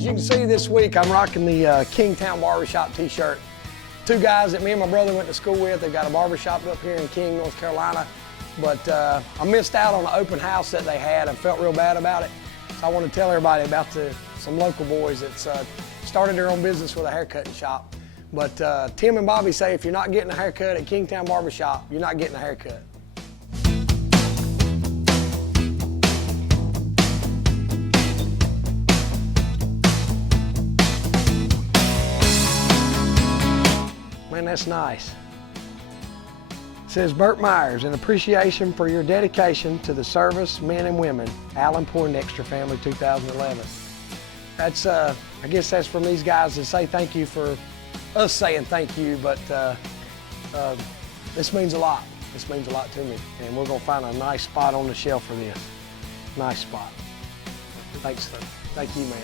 As you can see this week, I'm rocking the Kingtown Barbershop t-shirt. Two guys that me and my brother went to school with. They've got a barbershop up here in King, North Carolina. But I missed out on the open house that they had. I felt real bad about it. So I want to tell everybody about some local boys that started their own business with a haircutting shop. But Tim and Bobby say if you're not getting a haircut at Kingtown Barbershop, you're not getting a haircut. Man, that's nice. It says, Burt Myers, in appreciation for your dedication to the service, men and women, Allen Poindexter Family 2011. That's, I guess that's from these guys to say thank you for us saying thank you, but this means a lot. This means a lot to me, and we're gonna find a nice spot on the shelf for this. Nice spot. Thanks, thank you, man.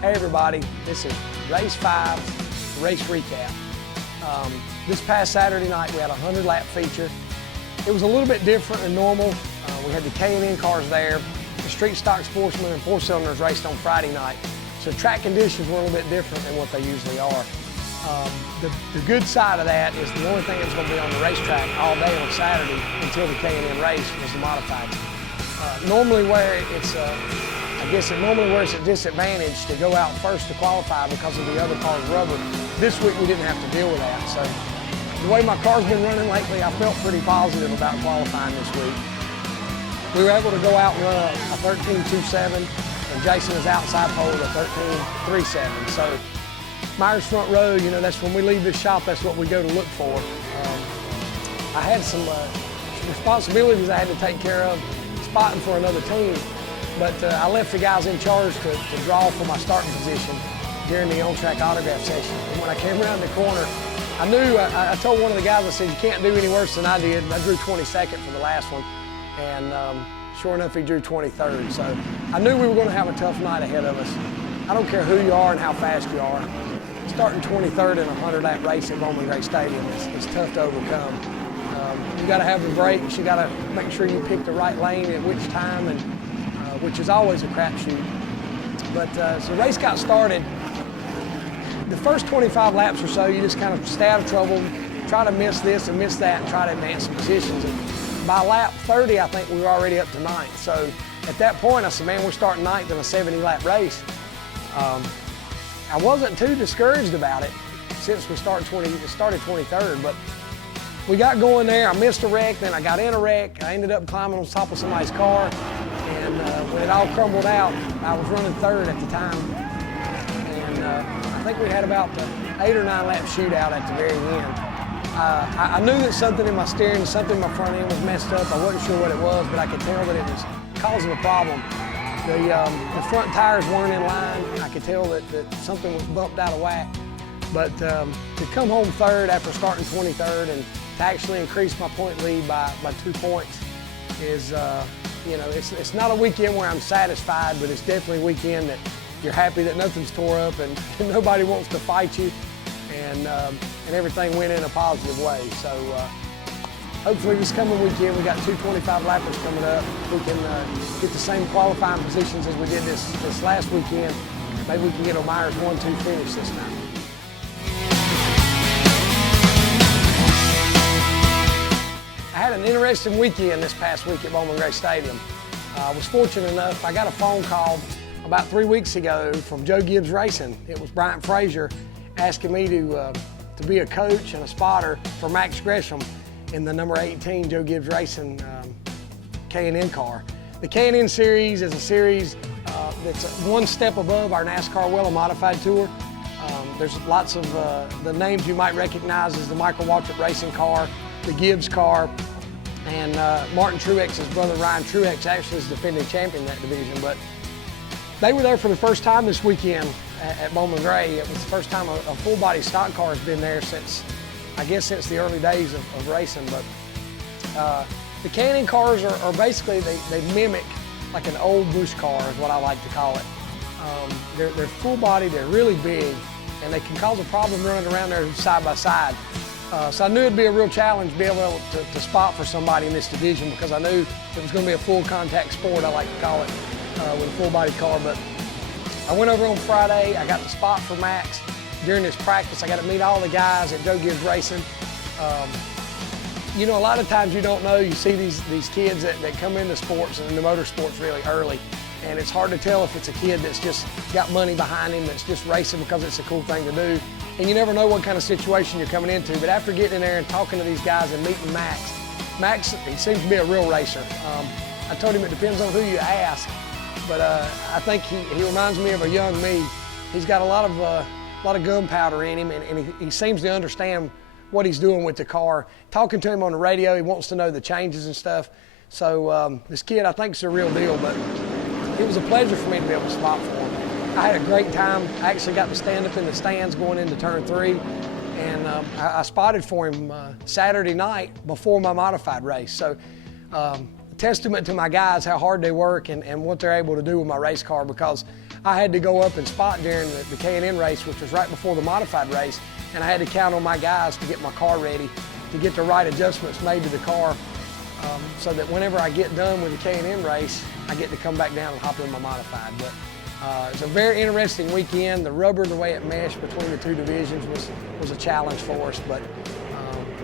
Hey everybody, this is Race 5 race recap. This past Saturday night we had a 100-lap feature. It was a little bit different than normal. We had the K&N cars there. The street stock sportsmen and four-cylinders raced on Friday night. So track conditions were a little bit different than what they usually are. The good side of that is the only thing that's going to be on the racetrack all day on Saturday until the K&N race was the modified. Normally where it's a disadvantage to go out first to qualify because of the other car's rubber. This week we didn't have to deal with that. So the way my car's been running lately, I felt pretty positive about qualifying this week. We were able to go out and run a 13.27, and Jason is outside pole at a 13.37. So Myers Front Row, you know, that's when we leave this shop, that's what we go to look for. I had some responsibilities I had to take care of, spotting for another team. But I left the guys in charge to draw for my starting position during the on-track autograph session. And when I came around the corner, I knew, I told one of the guys, I said, you can't do any worse than I did. I drew 22nd for the last one, and sure enough, he drew 23rd. So I knew we were going to have a tough night ahead of us. I don't care who you are and how fast you are. Starting 23rd in a 100-lap race at Bowman Gray Stadium is tough to overcome. You got to have the brakes. You got to make sure you pick the right lane at which time, and which is always a crapshoot. But as the race got started, the first 25 laps or so, you just kind of stay out of trouble, try to miss this and miss that, and try to advance some positions. And by lap 30, I think we were already up to 9th. So at that point, I said, man, we're starting 9th in a 70-lap race. I wasn't too discouraged about it since we started 23rd, but we got going there. I missed a wreck, then I got in a wreck. I ended up climbing on top of somebody's car. And when it all crumbled out, I was running 3rd at the time. And I think we had about an 8 or 9 lap shootout at the very end. I knew that something in my steering, something in my front end was messed up. I wasn't sure what it was, but I could tell that it was causing a problem. The front tires weren't in line. I could tell that something was bumped out of whack. But to come home 3rd after starting 23rd and to actually increase my point lead by 2 points is, you know, it's not a weekend where I'm satisfied, but it's definitely a weekend that you're happy that nothing's tore up and nobody wants to fight you, and everything went in a positive way. So hopefully this coming weekend, we got 2 25-lappers coming up. We can get the same qualifying positions as we did this last weekend. Maybe we can get a Myers 1-2 finish this time. I had an interesting weekend this past week at Bowman Gray Stadium. I was fortunate enough, I got a phone call about 3 weeks ago from Joe Gibbs Racing. It was Bryant Frazier asking me to be a coach and a spotter for Max Gresham in the number 18 Joe Gibbs Racing K&N car. The K&N series is a series that's one step above our NASCAR Well Modified Tour. There's lots of the names you might recognize as the Michael Waltrip racing car, the Gibbs car, and Martin Truex's brother Ryan Truex actually is defending champion in that division. But they were there for the first time this weekend at Bowman Gray. It was the first time a full-body stock car has been there since, I guess, since the early days of racing. But the Canyon cars are basically, they mimic like an old bush car is what I like to call it. They're full-body, they're really big, and they can cause a problem running around there side by side. So I knew it'd be a real challenge to be able to spot for somebody in this division, because I knew it was going to be a full contact sport, I like to call it, with a full body car. But I went over on Friday, I got the spot for Max. During this practice, I got to meet all the guys at Joe Gibbs Racing. You know, a lot of times you don't know, you see these kids that come into sports and into motorsports really early, and it's hard to tell if it's a kid that's just got money behind him, that's just racing because it's a cool thing to do. And you never know what kind of situation you're coming into. But after getting in there and talking to these guys and meeting Max, he seems to be a real racer. I told him it depends on who you ask, but I think he reminds me of a young me. He's got a lot of gunpowder in him, and he seems to understand what he's doing with the car. Talking to him on the radio, he wants to know the changes and stuff. So this kid, I think, is the real deal. But it was a pleasure for me to be able to spot for him. I had a great time. I actually got to stand up in the stands going into turn 3, and I spotted for him Saturday night before my modified race. So a testament to my guys, how hard they work and what they're able to do with my race car, because I had to go up and spot during the K&N race, which was right before the modified race, and I had to count on my guys to get my car ready, to get the right adjustments made to the car, so that whenever I get done with the K&N race, I get to come back down and hop in my modified. But it's a very interesting weekend. The rubber, the way it meshed between the two divisions was a challenge for us. But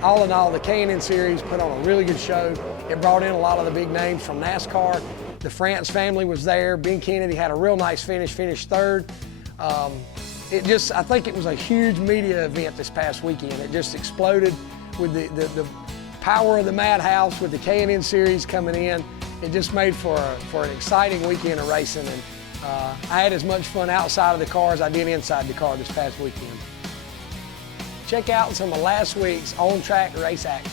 all in all, the K&N Series put on a really good show. It brought in a lot of the big names from NASCAR. The France family was there. Ben Kennedy had a real nice finish, finished third. I think it was a huge media event this past weekend. It just exploded with the power of the Madhouse, with the K&N Series coming in. It just made for an exciting weekend of racing, and I had as much fun outside of the car as I did inside the car this past weekend. Check out some of last week's on-track race action.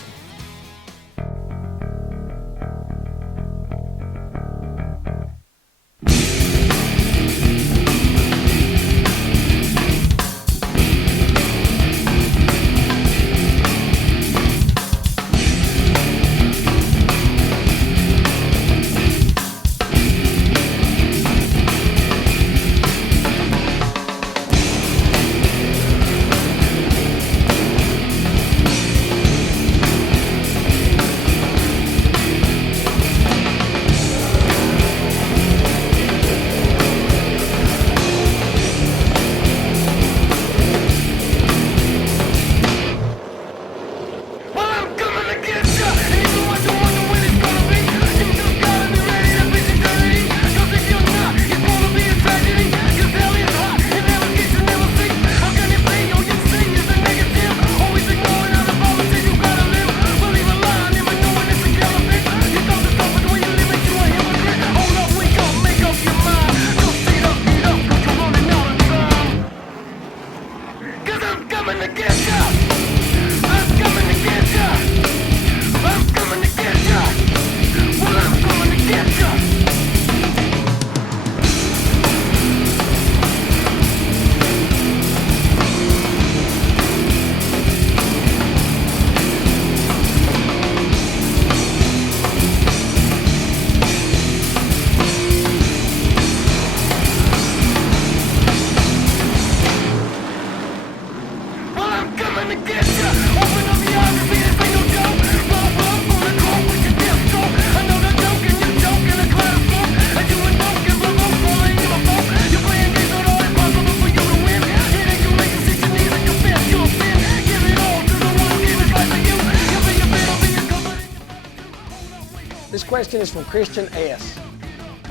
This question is from Christian S.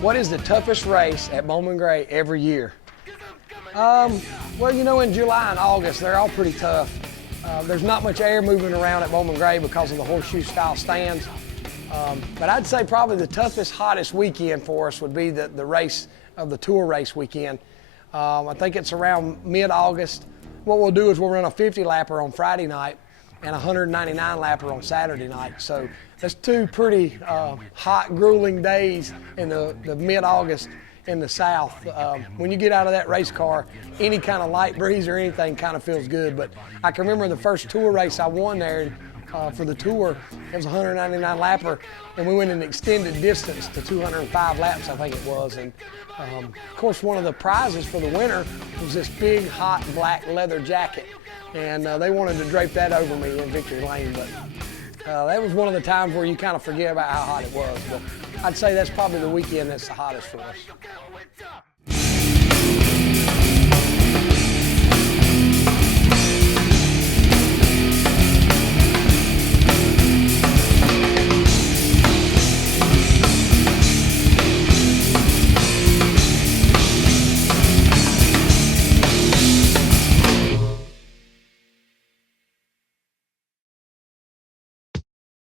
What is the toughest race at Bowman Gray every year? Well, you know, in July and August, they're all pretty tough. There's not much air moving around at Bowman Gray because of the horseshoe-style stands. But I'd say probably the toughest, hottest weekend for us would be the race of the tour race weekend. I think it's around mid-August. What we'll do is we'll run a 50-lapper on Friday night and a 199-lapper on Saturday night. So that's two pretty hot, grueling days in the mid-August in the South. When you get out of that race car, any kind of light breeze or anything kind of feels good. But I can remember the first tour race I won there for the tour. It was a 199-lapper, and we went an extended distance to 205 laps, I think it was. And of course, one of the prizes for the winner was this big, hot, black leather jacket. And they wanted to drape that over me in Victory Lane, but that was one of the times where you kind of forget about how hot it was. But I'd say that's probably the weekend that's the hottest for us.